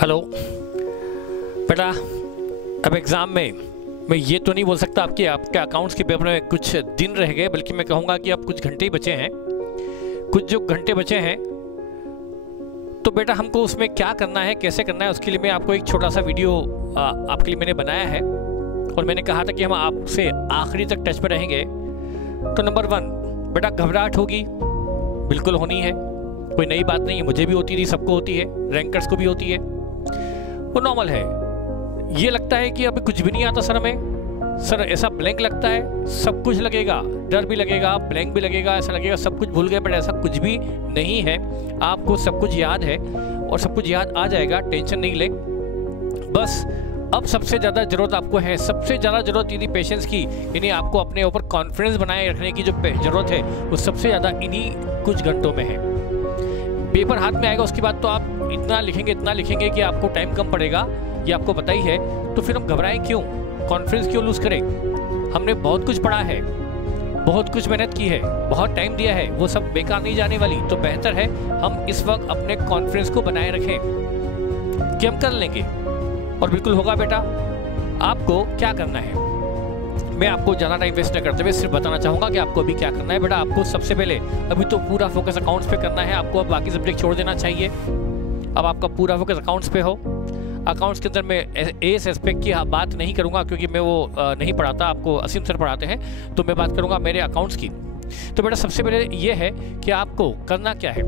Hello बेटा, अब exam में मैं ये तो नहीं बोल सकता आपके अकाउंट्स के पेपर में कुछ दिन रह गए, बल्कि मैं कहूँगा कि अब कुछ घंटे ही बचे हैं। कुछ जो घंटे बचे हैं तो बेटा हमको उसमें क्या करना है, कैसे करना है, उसके लिए मैं आपको एक छोटा सा वीडियो आपके लिए मैंने बनाया है। और मैंने कहा था कि हम आपसे आखिरी तक टच में रहेंगे। तो नंबर 1 बेटा, घबराहट होगी, बिल्कुल होनी है, कोई नई बात नहीं है, मुझे भी होती थी, सबको होती है, रैंकर्स को भी होती है, वो नॉर्मल है। ये लगता है कि अभी कुछ भी नहीं आता सर हमें, सर ऐसा ब्लैंक लगता है, सब कुछ लगेगा, डर भी लगेगा, ब्लैंक भी लगेगा, ऐसा लगेगा सब कुछ भूल गए, बट ऐसा कुछ भी नहीं है। आपको सब कुछ याद है और सब कुछ याद आ जाएगा, टेंशन नहीं ले। बस अब सबसे ज़्यादा ज़रूरत आपको है, सबसे ज़्यादा ज़रूरत यदि पेशेंस की, यानी आपको अपने ऊपर कॉन्फिडेंस बनाए रखने की जो ज़रूरत है, वो सबसे ज़्यादा इन्हीं कुछ घंटों में है। पेपर हाथ में आएगा, उसके बाद तो आप इतना लिखेंगे कि आपको टाइम कम पड़ेगा, ये आपको पता ही है। तो फिर हम घबराएं क्यों, कॉन्फिडेंस क्यों लूज़ करें? हमने बहुत कुछ पढ़ा है, बहुत कुछ मेहनत की है, बहुत टाइम दिया है, वो सब बेकार नहीं जाने वाली। तो बेहतर है हम इस वक्त अपने कॉन्फिडेंस को बनाए रखें कि हम कर लेंगे, और बिल्कुल होगा बेटा। आपको क्या करना है, मैं आपको ज़्यादा टाइम वेस्ट न करते हुए सिर्फ बताना चाहूँगा कि आपको अभी क्या करना है। बेटा आपको सबसे पहले अभी तो पूरा फोकस अकाउंट्स पे करना है, आपको अब बाकी सब्जेक्ट छोड़ देना चाहिए। अब आपका पूरा फोकस अकाउंट्स पे हो। अकाउंट्स के अंदर मैं एस एस्पेक्ट की बात नहीं करूँगा, क्योंकि मैं वो नहीं पढ़ाता, आपको असीम सर पढ़ाते हैं, तो मैं बात करूँगा मेरे अकाउंट्स की। तो बेटा सबसे पहले ये है कि आपको करना क्या है।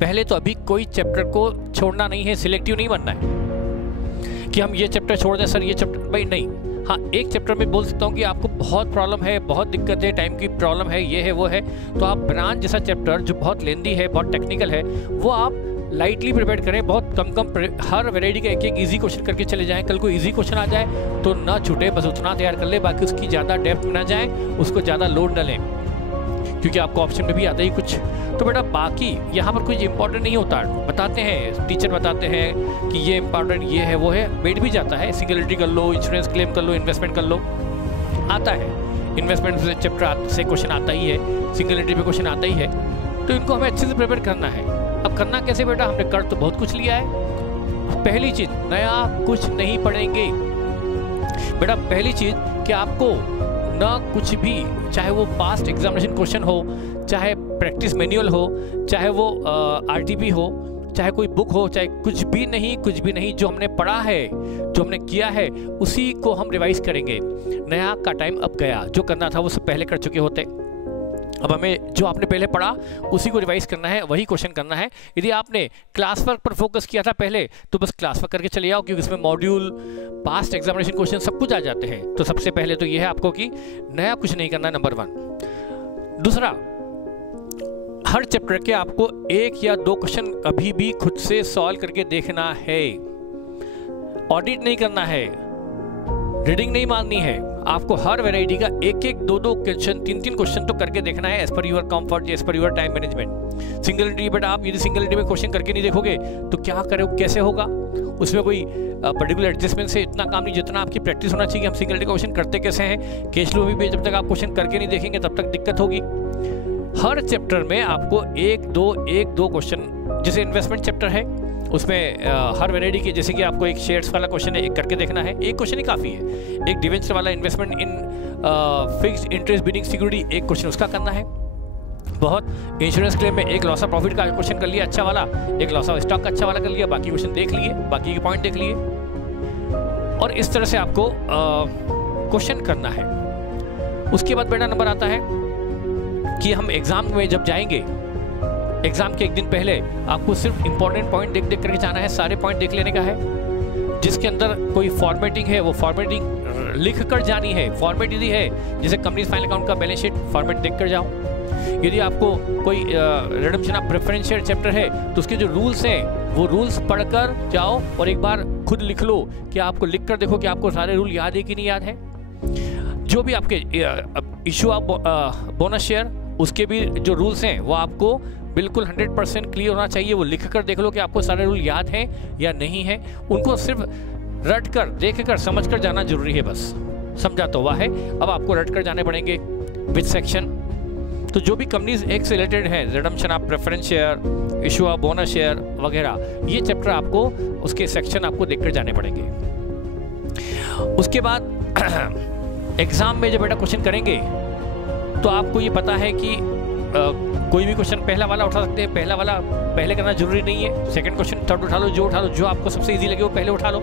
पहले तो अभी कोई चैप्टर को छोड़ना नहीं है, सिलेक्टिव नहीं बनना है कि हम ये चैप्टर छोड़ दें सर, ये चैप्टर, भाई नहीं। हाँ, एक चैप्टर में बोल सकता हूँ कि आपको बहुत प्रॉब्लम है, बहुत दिक्कत है, टाइम की प्रॉब्लम है, ये है वो है, तो आप ब्रांच जैसा चैप्टर जो बहुत लेंदी है, बहुत टेक्निकल है, वो आप लाइटली प्रिपेयर करें, बहुत कम हर वैरायटी का एक इजी क्वेश्चन करके चले जाएं। कल को इजी क्वेश्चन आ जाए तो ना छूटे, बस उतना तैयार कर ले, बाकी उसकी ज़्यादा डेप्थ में ना जाएं, उसको ज़्यादा लोड न लें, क्योंकि आपको ऑप्शन में भी आता ही कुछ। तो बेटा बाकी यहाँ पर कुछ इंपॉर्टेंट नहीं होता, बताते हैं टीचर, बताते हैं कि ये इंपॉर्टेंट, ये है वो है, बैठ भी जाता है। सिंगुलरिटी कर लो, इंश्योरेंस क्लेम कर लो, इन्वेस्टमेंट कर लो, आता है। इन्वेस्टमेंट से चैप्टर से क्वेश्चन आता ही है, सिंगुलरिटी पे क्वेश्चन आता ही है, तो इनको हमें अच्छे से प्रिपेयर करना है। अब करना कैसे बेटा, हमने कर तो बहुत कुछ लिया है। पहली चीज़, नया कुछ नहीं पढ़ेंगे बेटा। पहली चीज़ कि आपको ना कुछ भी, चाहे वो पास्ट एग्जामिनेशन क्वेश्चन हो, चाहे प्रैक्टिस मैनुअल हो, चाहे वो आरटीपी हो, चाहे कोई बुक हो, चाहे कुछ भी नहीं, जो हमने पढ़ा है, जो हमने किया है, उसी को हम रिवाइज करेंगे। नया का टाइम अब गया, जो करना था वो सब पहले कर चुके होते। अब हमें जो आपने पहले पढ़ा उसी को रिवाइज करना है, वही क्वेश्चन करना है। यदि आपने क्लास वर्क पर फोकस किया था पहले, तो बस क्लास वर्क करके चले जाओ, क्योंकि इसमें मॉड्यूल, पास्ट एग्जामिनेशन क्वेश्चन सब कुछ आ जाते हैं। तो सबसे पहले तो ये है आपको कि नया कुछ नहीं करना, नंबर 1। दूसरा, हर चैप्टर के आपको 1 या 2 क्वेश्चन अभी भी खुद से सॉल्व करके देखना है। ऑडिट नहीं करना है, रीडिंग नहीं मांगनी है, आपको हर वैरायटी का 1-1, 2-2 क्वेश्चन, 3-3 क्वेश्चन तो करके देखना है, as per your comfort, as per your time management. Singularity but आप यदि सिंगुलरिटी में क्वेश्चन करके नहीं देखोगे तो क्या करोगे, कैसे होगा? उसमें कोई पर्टिकुलर एडजस्टमेंट से इतना काम नहीं जितना आपकी प्रैक्टिस होना चाहिए। हम सिंगुलरिटी का क्वेश्चन करते कैसे हैं, कैश फ्लो भी जब तक आप क्वेश्चन करके नहीं देखेंगे तब तक दिक्कत होगी। हर चैप्टर में आपको 1-2 क्वेश्चन, जैसे इन्वेस्टमेंट चैप्टर है उसमें हर वैरायटी के, जैसे कि आपको एक शेयर्स वाला क्वेश्चन है, एक करके देखना है, एक क्वेश्चन ही काफ़ी है। एक डिवेंचर वाला investment in fixed interest bidding security, एक क्वेश्चन उसका करना है। बहुत इंश्योरेंस क्लेम में एक लॉस ऑफ प्रॉफिट का क्वेश्चन कर लिया अच्छा वाला, एक लॉस ऑफ स्टॉक का अच्छा वाला कर लिया, बाकी क्वेश्चन देख लिए, बाकी के पॉइंट देख लिए, और इस तरह से आपको क्वेश्चन करना है। उसके बाद बेटा नंबर आता है कि हम एग्जाम में जब जाएंगे, एग्जाम के एक दिन पहले आपको सिर्फ इंपॉर्टेंट पॉइंट देख करके जाना है, सारे पॉइंट देख लेने का है। जिसके अंदर कोई फॉर्मेटिंग है वो फॉर्मेटिंग लिख कर जानी है। फॉर्मेट यदि है, जैसे कंपनी फाइनल अकाउंट का बैलेंस शीट, फॉर्मेट देख कर जाओ। यदि आपको कोई redemption of preference share chapter है तो उसके जो रूल्स हैं वो रूल्स पढ़कर जाओ, और एक बार खुद लिख लो कि आपको लिख कर देखो कि आपको सारे रूल याद है कि नहीं याद है। जो भी आपके इशू ऑफ बोनस शेयर, उसके भी जो रूल्स हैं वो आपको बिल्कुल 100% क्लियर होना चाहिए। वो लिख कर देख लो कि आपको सारे रूल याद हैं या नहीं है। उनको सिर्फ रट कर, देख कर, समझ कर जाना जरूरी है, बस समझा तो हुआ है। अब आपको रट कर जाने पड़ेंगे विच सेक्शन। तो जो भी कंपनीज एक से रिलेटेड है, redemption of preference share, issue of bonus share वगैरह, ये चैप्टर आपको उसके सेक्शन आपको देखकर जाने पड़ेंगे। उसके बाद एग्जाम में जब बेटा क्वेश्चन करेंगे तो आपको ये पता है कि कोई भी क्वेश्चन पहला वाला उठा सकते हैं। पहला वाला पहले करना जरूरी नहीं है, सेकंड क्वेश्चन थर्ड उठा लो, जो आपको सबसे इजी लगे वो पहले उठा लो।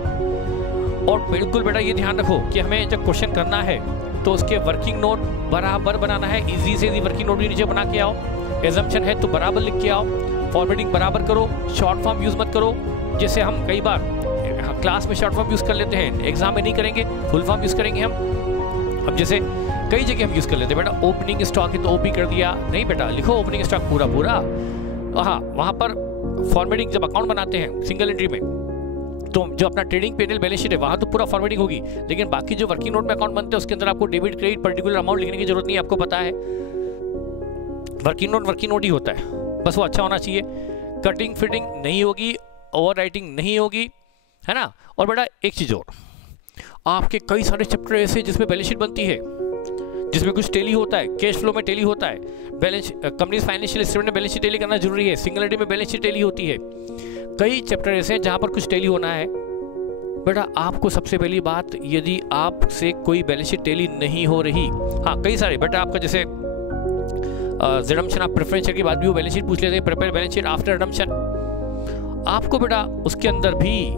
और बिल्कुल बेटा ये ध्यान रखो कि हमें जब क्वेश्चन करना है तो उसके वर्किंग नोट बराबर बनाना है। इजी से इजी वर्किंग नोट भी नीचे बना के आओ, एजम्पशन है तो बराबर लिख के आओ, फॉर्मेटिंग बराबर करो, शॉर्ट फॉर्म यूज मत करो। जैसे हम कई बार क्लास में शॉर्ट फॉर्म यूज कर लेते हैं, एग्जाम में नहीं करेंगे, फुल फॉर्म यूज करेंगे हम। अब जैसे कई जगह हम यूज कर लेते हैं बेटा, ओपनिंग स्टॉक है तो ओपी कर दिया, नहीं बेटा लिखो ओपनिंग स्टॉक पूरा। हाँ, वहाँ पर फॉर्मेटिंग जब अकाउंट बनाते हैं सिंगल एंट्री में, तो जो अपना ट्रेडिंग P&L बैलेंस शीट है वहाँ तो पूरा फॉर्मेटिंग होगी, लेकिन बाकी जो वर्किंग नोट में अकाउंट बनते हैं उसके अंदर आपको डेबिट क्रेडिट पर्टिकुलर अमाउंट लिखने की जरूरत नहीं है, आपको पता है। वर्किंग नोट ही होता है, बस वो अच्छा होना चाहिए। कटिंग फिटिंग नहीं होगी, ओवर राइटिंग नहीं होगी, है ना। और बेटा एक चीज और, आपके कई सारे चैप्टर ऐसे जिसमें बैलेंस शीट बनती है, जिसमें कुछ टेली होता है, कैश फ्लो में टेली होता है, बैलेंस कंपनीज फाइनेंशियल स्टेटमेंट में बैलेंस शीट टेली करना जरूरी है, सिंगल एंट्री में बैलेंस शीट टेली होती है। कई चैप्टर ऐसे हैं जहां पर कुछ टेली होना है। बेटा आपको सबसे पहली बात, यदि आपसे कोई बैलेंस शीट टेली नहीं हो रही, हाँ कई सारे बेटा आपका जैसे रिडम्पशन आप प्रेफरेंस शेयर की बात भी वो बैलेंस शीट पूछ लेते हैं, prepare balance sheet after redemption. आपको बेटा उसके अंदर भी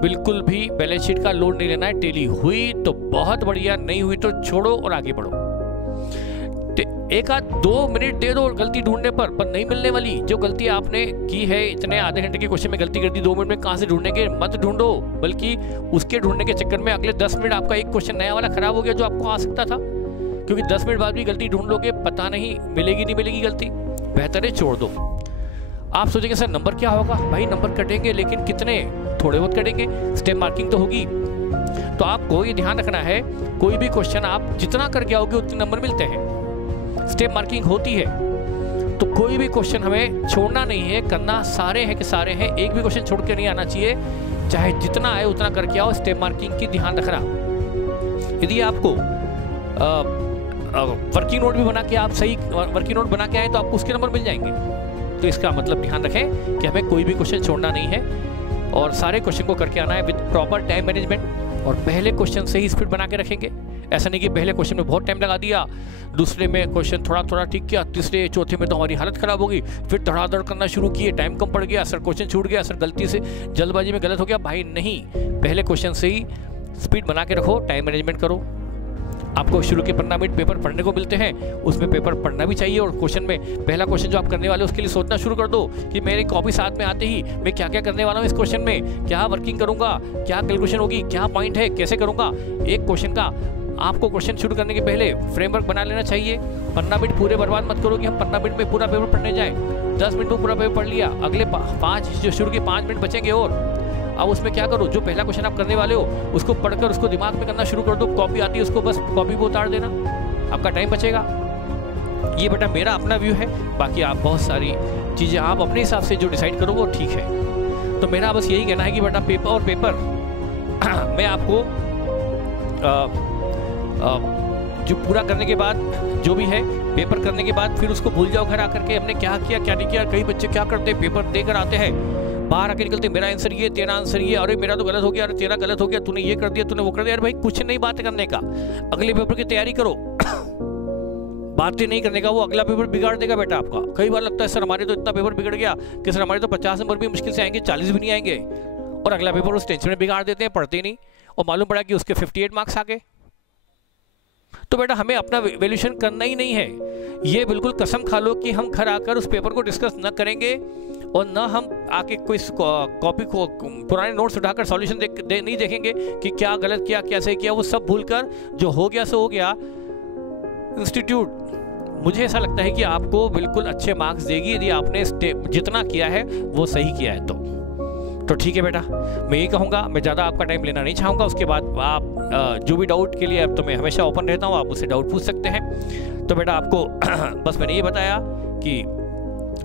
बिल्कुल भी बैलेंस शीट का लोड नहीं लेना है। टेली हुई तो बहुत बढ़िया, नहीं हुई तो छोड़ो और आगे बढ़ो। एक आध 2 मिनट दे दो गलती ढूंढने पर नहीं मिलने वाली। जो गलती आपने की है इतने आधे घंटे के क्वेश्चन में गलती कर दी, 2 मिनट में कहां से ढूंढेंगे, मत ढूंढो, बल्कि उसके ढूंढने के चक्कर में अगले 10 मिनट आपका एक क्वेश्चन नया वाला खराब हो गया जो आपको आ सकता था, क्योंकि 10 मिनट बाद भी गलती ढूंढ लोगे, पता नहीं मिलेगी नहीं मिलेगी गलती, बेहतर है छोड़ दो। आप सोचेंगे सर नंबर क्या होगा, भाई नंबर कटेंगे लेकिन कितने, थोड़े बहुत कटेंगे, स्टेप मार्किंग तो होगी। तो आपको ये ध्यान रखना है, कोई भी क्वेश्चन आप जितना करके आओगे उतने नंबर मिलते हैं, स्टेप मार्किंग होती है। तो कोई भी क्वेश्चन हमें छोड़ना नहीं है, करना सारे हैं कि सारे हैं, एक भी क्वेश्चन छोड़ के नहीं आना चाहिए, चाहे जितना आए उतना करके आओ। स्टेप मार्किंग की ध्यान रखना। यदि आपको वर्किंग नोट भी बना के आप सही वर्किंग नोट बना के आए तो आपको उसके नंबर मिल जाएंगे। तो इसका मतलब ध्यान रखें कि हमें कोई भी क्वेश्चन छोड़ना नहीं है और सारे क्वेश्चन को करके आना है विद प्रॉपर टाइम मैनेजमेंट। और पहले क्वेश्चन से ही स्पीड बना के रखेंगे, ऐसा नहीं कि पहले क्वेश्चन में बहुत टाइम लगा दिया, दूसरे में क्वेश्चन थोड़ा थोड़ा ठीक किया, तीसरे चौथे में तो हमारी हालत खराब होगी, फिर धड़ाधड़ करना शुरू किए, टाइम कम पड़ गया, सर क्वेश्चन छूट गया, सर गलती से जल्दबाजी में गलत हो गया। भाई नहीं, पहले क्वेश्चन से ही स्पीड बना के रखो, टाइम मैनेजमेंट करो। आपको शुरू के 15 मिनट पेपर पढ़ने को मिलते हैं, उसमें पेपर पढ़ना भी चाहिए। और क्वेश्चन में पहला क्वेश्चन जो आप करने वाले हो उसके लिए सोचना शुरू कर दो कि मेरी कॉपी साथ में आते ही मैं क्या क्या करने वाला हूँ, इस क्वेश्चन में क्या वर्किंग करूंगा, क्या कैलकुलेशन होगी, क्या पॉइंट है, कैसे करूंगा। एक क्वेश्चन का आपको क्वेश्चन शुरू करने के पहले फ्रेमवर्क बना लेना चाहिए। 15 मिनट पूरे बर्बाद मत करो कि हम 15 मिनट में पूरा पेपर पढ़ने जाए। 10 मिनट में पूरा पेपर पढ़ लिया, अगले 5 जो शुरू के 5 मिनट बचेंगे और अब उसमें क्या करो, जो पहला क्वेश्चन आप करने वाले हो उसको पढ़कर उसको दिमाग में करना शुरू कर दो। कॉपी आती है उसको बस कॉपी पे उतार देना, आपका टाइम बचेगा। ये बेटा मेरा अपना व्यू है, बाकी आप बहुत सारी चीज़ें आप अपने हिसाब से जो डिसाइड करो वो ठीक है। तो मेरा बस यही कहना है कि बेटा पेपर और पेपर मैं आपको जो पूरा करने के बाद जो भी है पेपर करने के बाद फिर उसको भूल जाओ घर आकर के हमने क्या किया क्या नहीं किया। कई बच्चे क्या करते हैं, पेपर देकर आते हैं, बाहर आके निकलते, मेरा आंसर ये, तेरा आंसर ये, अरे मेरा तो गलत हो गया, अरे तेरा गलत हो गया, तूने ये कर दिया, तूने वो कर दिया। अरे भाई कुछ नहीं बात करने का, अगले पेपर की तैयारी करो। बातें नहीं करने का, वो अगला पेपर बिगाड़ देगा बेटा आपका। कई बार लगता है सर हमारे तो इतना पेपर बिगड़ गया कि सर हमारे तो 50 नंबर भी मुश्किल से आएंगे, 40 भी नहीं आएंगे, और अगला पेपर उस टेंशन में बिगाड़ देते हैं, पढ़ते नहीं, और मालूम पड़ा कि उसके 58 मार्क्स आ गए। तो बेटा हमें अपना वैल्यूएशन करना ही नहीं है। ये बिल्कुल कसम खा लो कि हम घर आकर उस पेपर को डिस्कस न करेंगे और न हम आके कोई कॉपी को पुराने नोट्स उठाकर सॉल्यूशन नहीं देखेंगे कि क्या गलत किया क्या सही किया। वो सब भूलकर जो हो गया सो हो गया। इंस्टीट्यूट मुझे ऐसा लगता है कि आपको बिल्कुल अच्छे मार्क्स देगी यदि आपने जितना किया है वो सही किया है तो ठीक है बेटा। मैं यही कहूँगा, मैं ज़्यादा आपका टाइम लेना नहीं चाहूँगा। उसके बाद आप जो भी डाउट के लिए, अब तो मैं हमेशा ओपन रहता हूँ, आप मुझसे डाउट पूछ सकते हैं। तो बेटा आपको बस मैंने ये बताया कि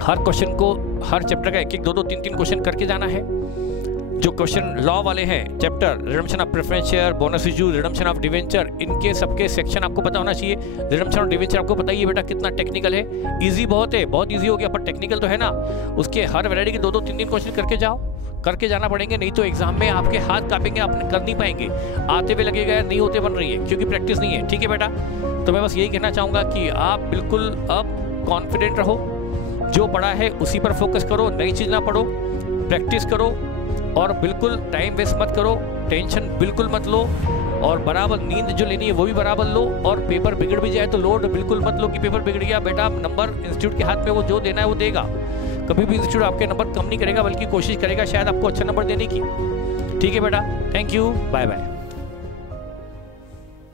हर क्वेश्चन को, हर चैप्टर का 1-1, 2-2, 3-3 क्वेश्चन करके जाना है। जो क्वेश्चन लॉ वाले हैं chapter redemption of preference share, bonus issue, redemption of debenture, इनके सबके सेक्शन आपको पता होना चाहिए। रिडम्पशन ऑफ डिवेंचर आपको पता ही है बेटा कितना टेक्निकल है, इजी बहुत है, बहुत इजी हो गया, पर टेक्निकल तो है ना। उसके हर वैरायटी के 2-2 3-3 क्वेश्चन करके जाओ, करके जाना पड़ेंगे, नहीं तो एग्जाम में आपके हाथ कांपेंगे, आप कर नहीं पाएंगे, आते हुए लगेगा नहीं होते बन रही है, क्योंकि प्रैक्टिस नहीं है। ठीक है बेटा, तो मैं बस यही कहना चाहूँगा कि आप बिल्कुल अब कॉन्फिडेंट रहो, जो पढ़ा है उसी पर फोकस करो, नई चीज़ ना पढ़ो, प्रैक्टिस करो और बिल्कुल टाइम वेस्ट मत करो, टेंशन बिल्कुल मत लो और बराबर नींद जो लेनी है वो भी बराबर लो। और पेपर बिगड़ भी जाए तो लोड बिल्कुल मत लो कि पेपर बिगड़ गया। बेटा नंबर इंस्टीट्यूट के हाथ में, वो जो देना है वो देगा, कभी भी इंस्टीट्यूट आपके नंबर कम नहीं करेगा, बल्कि कोशिश करेगा शायद आपको अच्छा नंबर देने की। ठीक है बेटा, थैंक यू, बाय बाय।